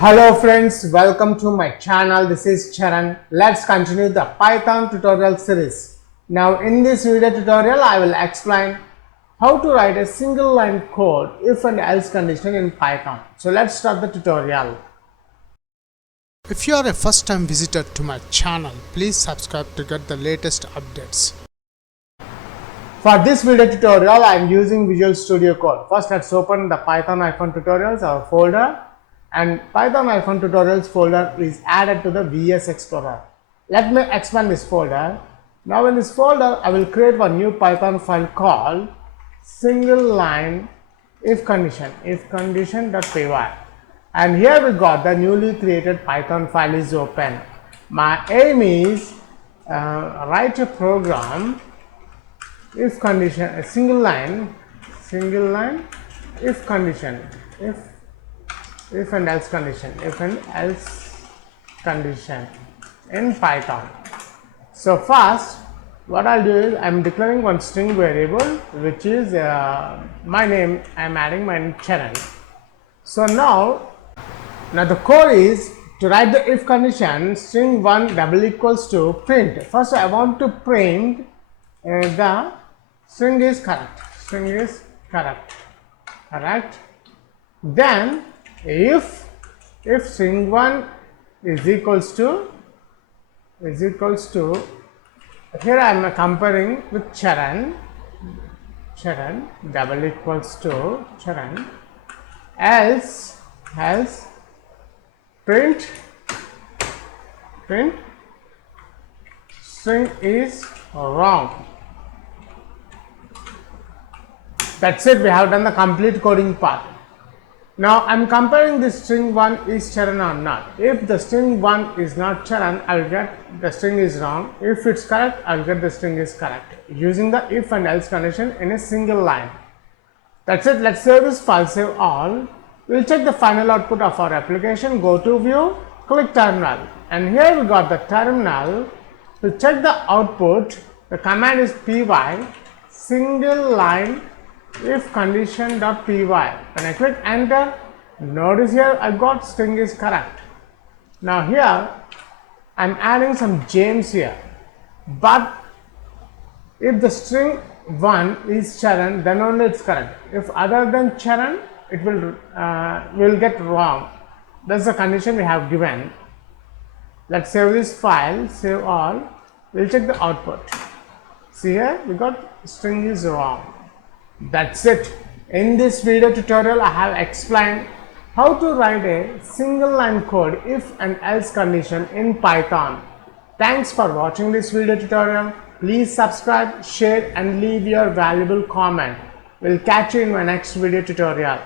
Hello friends, welcome to my channel. This is Charan. Let's continue the Python tutorial series. Now in this video tutorial I will explain how to write a single line code if and else condition in Python. So let's start the tutorial. If you are a first time visitor to my channel, please subscribe to get the latest updates. For this video tutorial I am using Visual Studio Code. First let's open the Python tutorials, our folder. And Python tutorials folder is added to the VS Explorer. Let me expand this folder. Now in this folder I will create one new Python file called single line if condition.py, and here we got the newly created Python file is open. My aim is write a program if condition, a single line if condition, if and else condition in Python. So first what I'll do is I'm declaring one string variable which is my name. I'm adding my name Charan. So now the code is to write the if condition string 1 double equals to print. First I want to print the string is correct, correct. Then if string 1 is equals to here I am comparing with Charan double equals to Charan, else print string is wrong. That's it, we have done the complete coding part. Now I am comparing this string 1 is Charan or not. If the string 1 is not Charan, I will get the string is wrong. If it's correct, I will get the string is correct, using the if and else condition in a single line. That's it. Let's save this file, save all. We'll check the final output of our application. Go to view, click terminal, and here we got the terminal. To check the output, the command is py single line if condition.py. When I click enter, notice here I got string is correct. Now here I am adding some James here, but if the string 1 is Charan, then only it's correct. If other than Charan, it will get wrong. That's the condition we have given. Let's save this file, save all. We'll check the output. See here we got string is wrong. That's it. In this video tutorial I have explained how to write a single line code if and else condition in Python. Thanks for watching this video tutorial. Please subscribe, share and leave your valuable comment. We'll catch you in my next video tutorial.